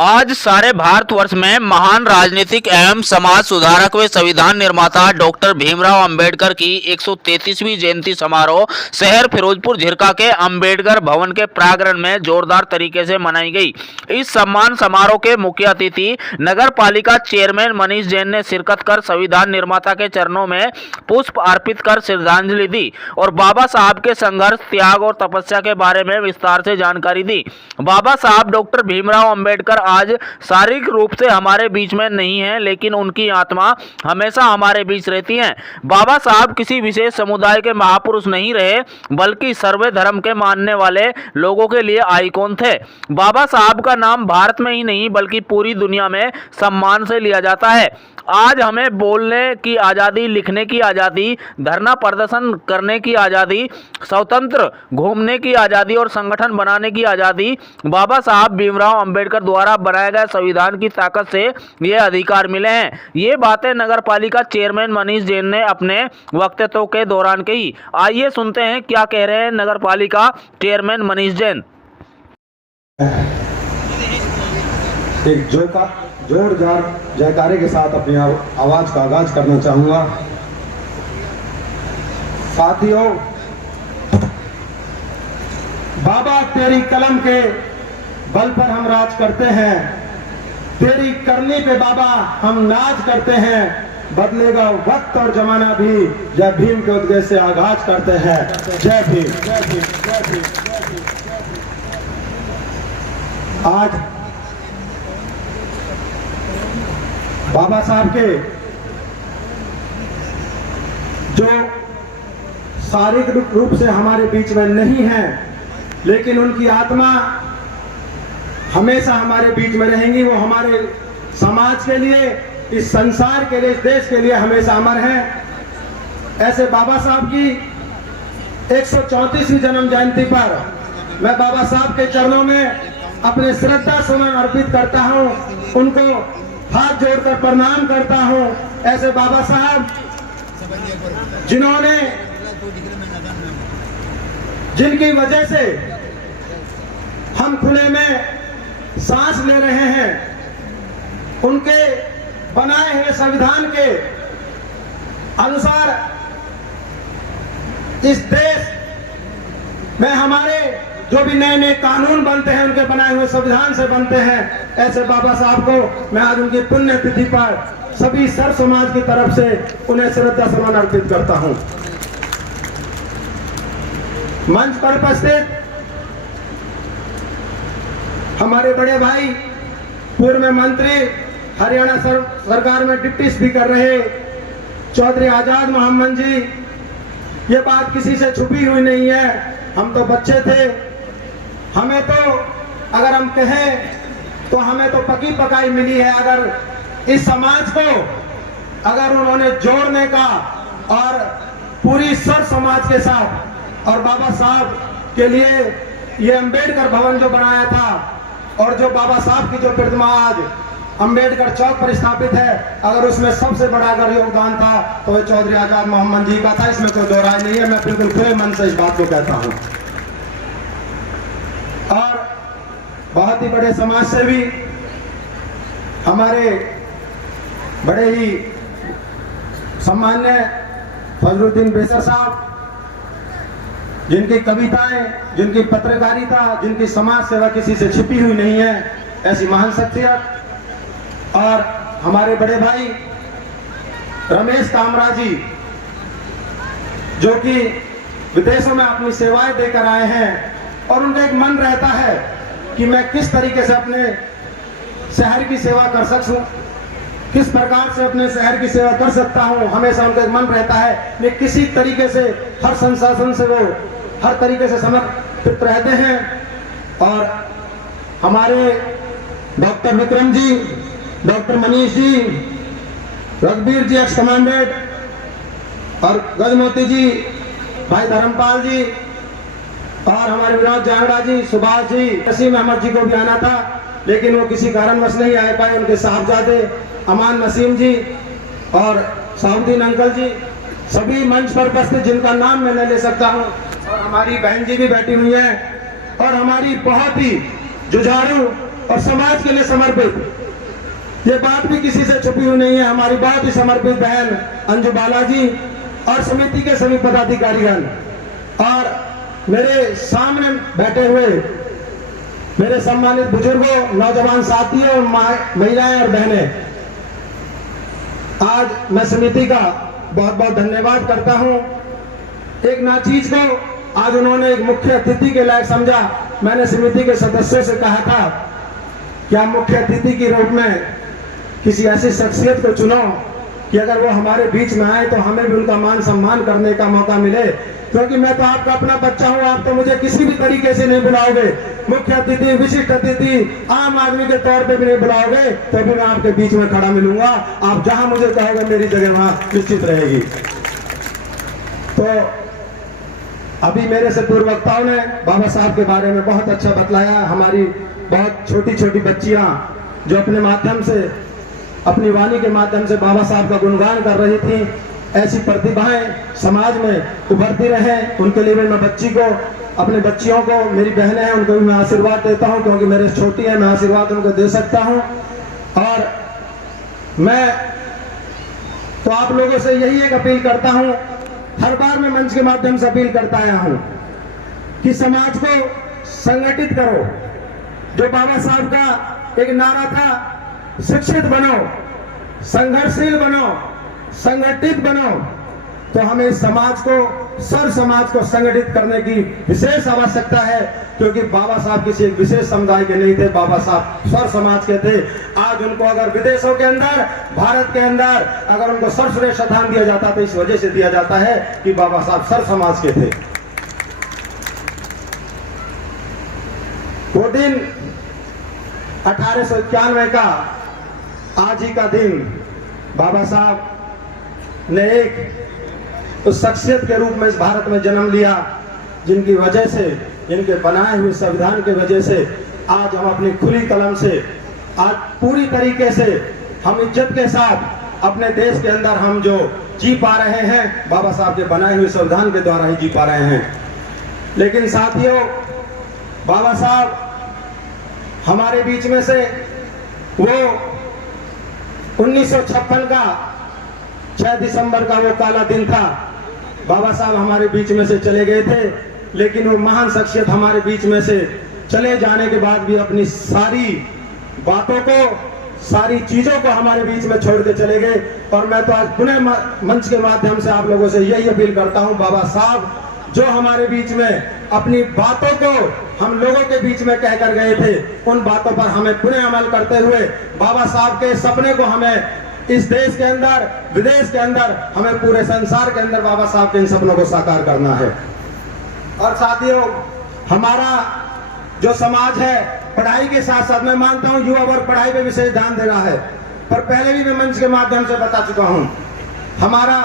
आज सारे भारतवर्ष में महान राजनीतिक एवं समाज सुधारक व संविधान निर्माता डॉक्टर भीमराव अंबेडकर की 133वीं जयंती समारोह शहर फिरोजपुर झिरका के अंबेडकर भवन के प्रांगण में जोरदार तरीके से मनाई गई। इस सम्मान समारोह के मुख्य अतिथि नगर पालिका चेयरमैन मनीष जैन ने शिरकत कर संविधान निर्माता के चरणों में पुष्प अर्पित कर श्रद्धांजलि दी और बाबा साहब के संघर्ष, त्याग और तपस्या के बारे में विस्तार से जानकारी दी। बाबा साहब डॉक्टर भीमराव अंबेडकर आज शारीरिक रूप से हमारे बीच में नहीं है, लेकिन उनकी आत्मा हमेशा हमारे बीच रहती है। बाबा साहब किसी विशेष समुदाय के महापुरुष नहीं रहे, बल्कि सर्वे धर्म के मानने वाले लोगों के लिए आइकॉन थे। बाबा साहब का नाम भारत में ही नहीं बल्कि पूरी दुनिया में सम्मान से लिया जाता है। आज हमें बोलने की आज़ादी, लिखने की आज़ादी, धरना प्रदर्शन करने की आज़ादी, स्वतंत्र घूमने की आज़ादी और संगठन बनाने की आज़ादी बाबा साहब भीमराव अंबेडकर द्वारा बनाए गए संविधान की ताकत से ये अधिकार मिले हैं। ये बातें नगर पालिका चेयरमैन मनीष जैन ने अपने वक्तव्य के दौरान कही। आइए सुनते हैं क्या कह रहे हैं नगर पालिका चेयरमैन मनीष जैन। एक जोरदार जयकारे के साथ अपनी आवाज का आगाज करना चाहूंगा। साथियों, बाबा तेरी कलम के बल पर हम राज करते हैं, तेरी करनी पे बाबा हम नाज करते हैं। बदलेगा वक्त और जमाना भी, जय भीम के उद्देश्य से आगाज करते हैं। जय भीम, जय भीम, जय भीम, जय भीम। आज बाबा साहब के जो शारीरिक रूप से हमारे बीच में नहीं है, लेकिन उनकी आत्मा हमेशा हमारे बीच में रहेंगी। वो हमारे समाज के लिए, इस संसार के लिए, इस देश के लिए हमेशा अमर हैं। ऐसे बाबा साहब की 134वीं जन्म जयंती पर मैं बाबा साहब के चरणों में अपने श्रद्धा सुमन अर्पित करता हूं, उनको हाथ जोड़कर प्रणाम करता हूं। ऐसे बाबा साहब जिन्होंने, जिनकी वजह से हम खुले में सांस ले रहे हैं, उनके बनाए हुए संविधान के अनुसार इस देश में हमारे जो भी नए नए कानून बनते हैं, उनके बनाए हुए संविधान से बनते हैं। ऐसे बाबा साहब को मैं आज उनकी पुण्यतिथि पर सभी सर्व समाज की तरफ से उन्हें श्रद्धा सुमन अर्पित करता हूं। मंच पर उपस्थित हमारे बड़े भाई, पूर्व मंत्री, हरियाणा सरकार में डिप्टी स्पीकर रहे चौधरी आजाद मोहम्मद जी, ये बात किसी से छुपी हुई नहीं है। हम तो बच्चे थे, हमें तो अगर हम कहें तो हमें तो पकी पकाई मिली है। अगर इस समाज को अगर उन्होंने जोड़ने का और पूरी सर्व समाज के साथ, और बाबा साहब के लिए ये अंबेडकर भवन जो बनाया था और जो बाबा साहब की जो प्रतिमा आज अंबेडकर चौक पर स्थापित है, अगर उसमें सबसे बड़ा अगर योगदान था तो ये चौधरी आजाद मोहम्मद जी का था। इसमें कोई दो राय नहीं है। मैं बिल्कुल खुले मन से इस बात को कहता हूं। और बहुत ही बड़े समाज सेवी हमारे बड़े ही सम्मान्य फजलुद्दीन बेसर साहब, जिनकी कविताएं, जिनकी पत्रकारिता, जिनकी समाज सेवा किसी से छिपी हुई नहीं है, ऐसी महान शख्सियत। और हमारे बड़े भाई रमेश कामरा जी, जो कि विदेशों में अपनी सेवाएं देकर आए हैं, और उनका एक मन रहता है कि मैं किस तरीके से अपने शहर की सेवा कर सकूं, किस प्रकार से अपने शहर की सेवा कर सकता हूं। हमेशा उनका एक मन रहता है, लेकिन किसी तरीके से हर संसाधन से वो हर तरीके से समर्पित रहते हैं। और हमारे डॉक्टर विक्रम जी, डॉक्टर मनीष जी, रघुवीर जी एक्स कमांडेंट, और गजमोती जी, भाई धर्मपाल जी, और हमारे विनोद जांगड़ा जी, सुभाष जी, नसीम अहमद जी को भी आना था, लेकिन वो किसी कारणवश नहीं आ पाए। उनके साहबजादे अमान नसीम जी और साउद्दीन अंकल जी, सभी मंच पर उपस्थित जिनका नाम मैं नहीं ले सकता हूं, और हमारी बहन जी भी बैठी हुई हैं, और हमारी बहुत ही जुझारू और समाज के लिए समर्पित। ये बात भी किसी से छुपी हुई नहीं है। हमारी बहुत ही समर्पित बहन अंजू बालाजी और समिति के सभी पदाधिकारीगण और मेरे सामने बैठे हुए मेरे सम्मानित बुजुर्गों, नौजवान साथियों, महिलाएं और बहनें, आज मैं समिति का बहुत बहुत धन्यवाद करता हूं। एक नाचीज को आज उन्होंने एक मुख्य अतिथि के लायक समझा। मैंने समिति के सदस्यों से कहा था कि आप मुख्य अतिथि के रूप में किसी ऐसी शख्सियत को चुनो कि अगर वो हमारे बीच में आए तो हमें भी उनका मान सम्मान करने का मौका मिले, क्योंकि मैं तो आपका अपना बच्चा हूं। आप तो मुझे किसी भी तरीके से नहीं बुलाओगे, मुख्य अतिथि, विशिष्ट अतिथि, आम आदमी के तौर पे भी नहीं बुलाओगे, तो भी मैं आपके बीच में खड़ा मिलूंगा। आप जहां मुझे कहोगे मेरी जगह वहां निश्चित रहेगी। तो अभी मेरे से पूर्व वक्ताओं ने बाबा साहब के बारे में बहुत अच्छा बतलाया। हमारी बहुत छोटी छोटी बच्चियां जो अपने माध्यम से, अपनी वाणी के माध्यम से बाबा साहब का गुणगान कर रही थी। ऐसी प्रतिभाएं समाज में उभरती रहें, उनके लिए मैं अपने बच्चियों को, मेरी बहनें हैं, उनको भी मैं आशीर्वाद देता हूं, क्योंकि मेरे छोटी हैं, मैं आशीर्वाद उनको दे सकता हूं। और मैं तो आप लोगों से यही एक अपील करता हूं, हर बार मैं मंच के माध्यम से अपील करता आया हूं कि समाज को संगठित करो। जो बाबा साहब का एक नारा था, शिक्षित बनो, संघर्षशील बनो, संगठित बनो, तो हमें इस समाज को, सर्व समाज को संगठित करने की विशेष आवश्यकता है, क्योंकि बाबा साहब किसी एक विशेष समुदाय के नहीं थे, बाबा साहब सर्व समाज के थे। आज उनको अगर विदेशों के अंदर, भारत के अंदर अगर उनको सर्वश्रेष्ठ स्थान दिया जाता तो इस वजह से दिया जाता है कि बाबा साहब सर्व समाज के थे। वो दिन 1891 का आज ही का दिन बाबा साहब ने एक उस शख्सियत के रूप में इस भारत में जन्म लिया, जिनकी वजह से, इनके बनाए हुए संविधान के वजह से आज हम अपनी खुली कलम से, आज पूरी तरीके से हम इज्जत के साथ अपने देश के अंदर हम जो जी पा रहे हैं, बाबा साहब के बनाए हुए संविधान के द्वारा ही जी पा रहे हैं। लेकिन साथियों, बाबा साहब हमारे बीच में से, वो 1956 का 6 दिसंबर का वो काला दिन था, बाबा साहब हमारे बीच में से चले गए थे। लेकिन वो महान शख्सियत हमारे बीच में से चले जाने के बाद भी अपनी सारी बातों को, सारी चीजों को हमारे बीच में छोड़ के चले गए। और मैं तो आज पुनः मंच के माध्यम से आप लोगों से यही अपील करता हूं, बाबा साहब जो हमारे बीच में अपनी बातों को हम लोगों के बीच में कहकर गए थे, उन बातों पर हमें पुनः अमल करते हुए बाबा साहब के सपने को हमें इस देश के अंदर, विदेश के अंदर, हमें पूरे संसार के अंदर बाबा साहब के इन सपनों को साकार करना है। और साथियों, हमारा जो समाज है, पढ़ाई के साथ साथ मैं मानता हूं युवा वर्ग पढ़ाई पे विशेष ध्यान दे रहा है, पर पहले भी मैं मंच के माध्यम से बता चुका हूं, हमारा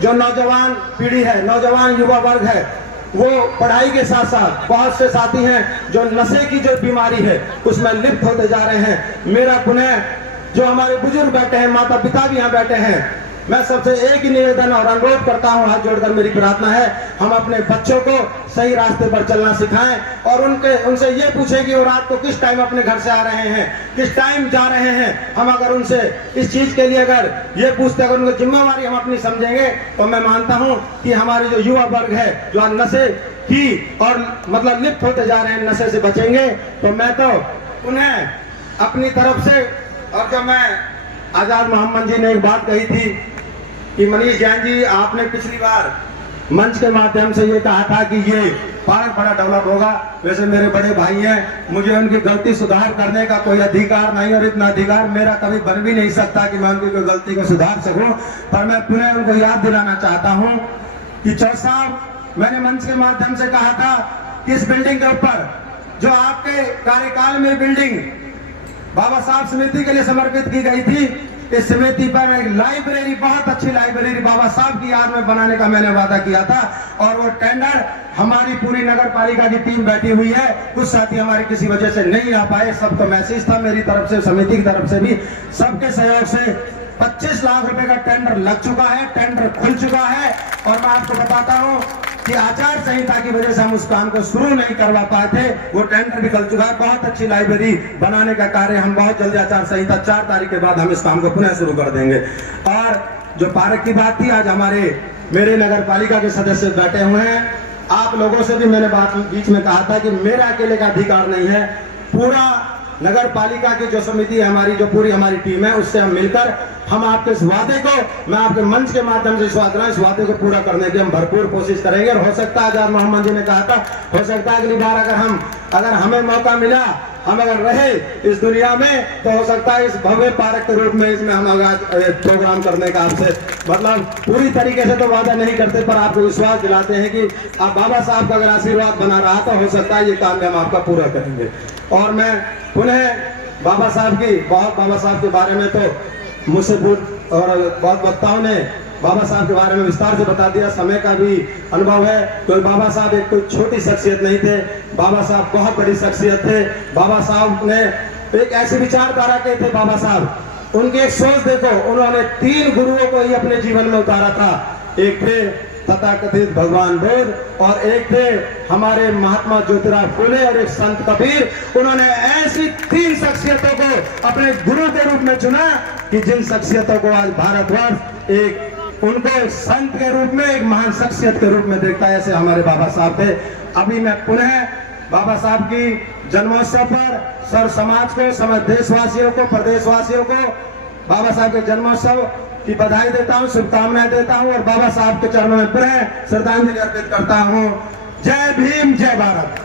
जो नौजवान पीढ़ी है, नौजवान युवा वर्ग है, वो पढ़ाई के साथ साथ बहुत से साथी हैं जो नशे की जो बीमारी है उसमें लिप्त होते जा रहे हैं। मेरा पुनः जो हमारे बुजुर्ग बैठे हैं, माता पिता भी यहाँ बैठे हैं, मैं सबसे एक ही निवेदन और अनुरोध करता हूँ, हाथ जोड़कर मेरी प्रार्थना है, हम अपने बच्चों को सही रास्ते पर चलना सिखाएं और उनसे ये पूछें कि वो रात को किस टाइम अपने घर से आ रहे हैं, किस टाइम जा रहे हैं। हम अगर उनसे इस चीज के लिए अगर ये पूछते, अगर उनकी जिम्मेवारी हम अपनी समझेंगे, तो मैं मानता हूँ कि हमारे जो युवा वर्ग है जो नशे की और मतलब लिप्त होते जा रहे हैं, नशे से बचेंगे। तो मैं तो उन्हें अपनी तरफ से, और जब मैं आजाद मोहम्मद जी ने एक बात कही थी कि मनीष जैन जी, आपने पिछली बार मंच के माध्यम से ये कहा था कि ये भारत बड़ा डेवलप होगा। वैसे मेरे बड़े भाई हैं, मुझे उनकी गलती सुधार करने का कोई अधिकार नहीं, और इतना अधिकार मेरा कभी बन भी नहीं सकता कि मैं उनकी कोई गलती को सुधार सकूं। पर मैं पुनः उनको याद दिलाना चाहता हूं कि चौधरी साहब, मैंने मंच के माध्यम से कहा था कि इस बिल्डिंग के ऊपर जो आपके कार्यकाल में बिल्डिंग बाबा साहब समिति के लिए समर्पित की गई थी, इस समिति पर एक लाइब्रेरी, बहुत अच्छी लाइब्रेरी बाबा साहब की याद में बनाने का मैंने वादा किया था। और वो टेंडर हमारी पूरी नगर पालिका की टीम बैठी हुई है, कुछ साथी हमारे किसी वजह से नहीं आ पाए। सबको मैसेज था मेरी तरफ से, समिति की तरफ से भी, सबके सहयोग से 25 लाख रुपए का टेंडर लग चुका है, टेंडर खुल चुका है। और मैं आपको बताता हूँ कि आचार संहिता की वजह से हम उस काम को शुरू नहीं करवा पाए थे, वो टेंडर भी चल चुका है। बहुत अच्छी लाइब्रेरी बनाने का कार्य हम बहुत जल्दी, आचार संहिता 4 तारीख के बाद हम इस काम को पुनः शुरू कर देंगे। और जो पार्क की बात थी, आज हमारे मेरे नगर पालिका के सदस्य बैठे हुए हैं। आप लोगों से भी मैंने बात बीच में कहा था कि मेरा अकेले का अधिकार नहीं है, पूरा नगर पालिका की जो समिति है हमारी, जो पूरी हमारी टीम है, उससे हम मिलकर हम आपके इस वादे को, मैं आपके मंच के माध्यम से इस वादे को पूरा करने की हम भरपूर कोशिश करेंगे। और हो सकता है, आजाद मोहम्मद जी ने कहा था, हो सकता है अगली बार अगर हमें मौका मिला, हम अगर रहे इस दुनिया में, तो हो सकता है इस भव्य पार्क के रूप में इसमें हम आगाज प्रोग्राम करने का आपसे, मतलब पूरी तरीके से तो वादा नहीं करते, पर आपको विश्वास दिलाते हैं कि आप बाबा साहब का अगर आशीर्वाद बना रहा तो हो सकता है ये काम हम आपका पूरा करेंगे। और मैं पुनः बाबा साहब के बारे में तो मुझसे और बहुत वक्ताओं ने बाबा साहब के बारे में विस्तार से बता दिया, समय का भी अनुभव है। तो बाबा साहब एक कोई छोटी शख्सियत नहीं थे, बाबा साहब बहुत बड़ी शख्सियत थे। बाबा साहब ने एक ऐसी विचारधारा के थे बाबा साहब, उनकी एक सोच देखो, उन्होंने 3 गुरुओं को ही अपने जीवन में उतारा था। एक थे तथाकथित भगवान बुद्ध, और एक थे हमारे महात्मा ज्योतिराव फुले, और एक संत कबीर। उन्होंने ऐसी 3 शख्सियतों को अपने गुरु के रूप में चुना कि जिन शख्सियतों को आज भारतवर्ष उनको एक संत के रूप में, एक महान शख्सियत के रूप में देखता है, ऐसे हमारे बाबा साहब थे। अभी मैं पुनः बाबा साहब की जन्मोत्सव पर सर समाज को, समस्त देशवासियों को, प्रदेशवासियों को बाबा साहब के जन्मोत्सव की बधाई देता हूँ, शुभकामनाएं देता हूँ, और बाबा साहब के चरणों में पुनः श्रद्धांजलि अर्पित करता हूँ। जय भीम, जय भारत।